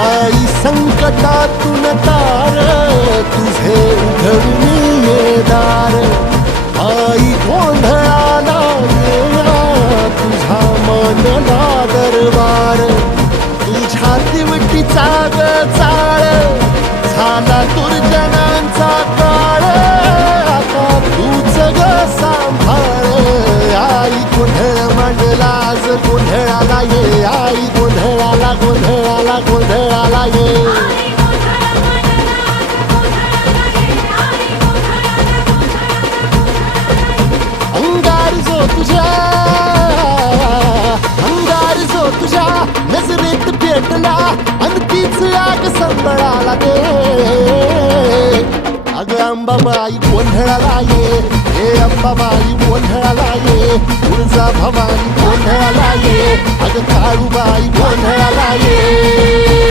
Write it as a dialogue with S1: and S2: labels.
S1: आई संकटातून तार तुझे उघडून ये दार. आई गोंधळाला येणा तुझा मनला दरबार. तुझ्या दिवटीचा ग झाला दुर्जनांचा काळ. आता तूच ग सांभाळ. जो तुझ्या अंगार जो तुझ्या नजरेत पेटला आणि तीच आग संबळाला दे. अग अंबाबाई गोंधळाला ये हे अंबाबाई गोंधळाला ये तुळजा भवानी गोंधळाला ये अग काळूबाई गोंधळाला